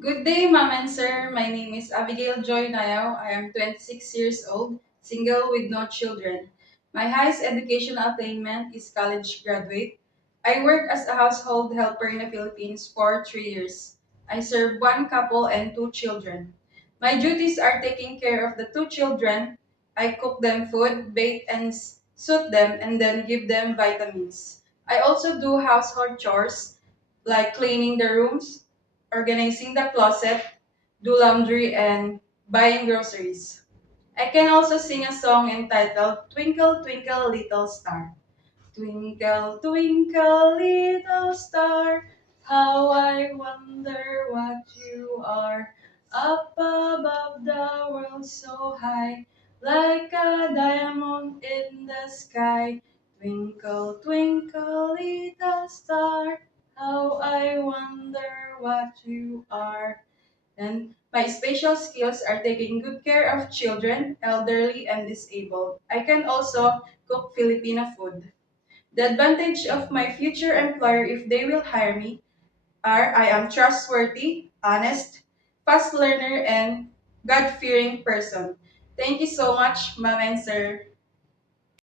Good day, ma'am and sir. My name is Abigail Joy Nayao. I am 26 years old, single with no children. My highest educational attainment is college graduate. I work as a household helper in the Philippines for 3 years. I serve one couple and two children. My duties are taking care of the two children. I cook them food, bathe and soothe them, and then give them vitamins. I also do household chores like cleaning the rooms, organizing the closet, do laundry, and buying groceries. I can also sing a song entitled Twinkle, Twinkle, Little Star. Twinkle, twinkle, little star, how I wonder what you are. Up above the world so high, like a diamond in the sky. Twinkle, twinkle, little star, how I wonder what you are. And my special skills are taking good care of children, elderly, and disabled. I can also cook Filipino food. The advantage of my future employer, if they will hire me, are I am trustworthy, honest, fast learner, and God-fearing person. Thank you so much, ma'am and sir.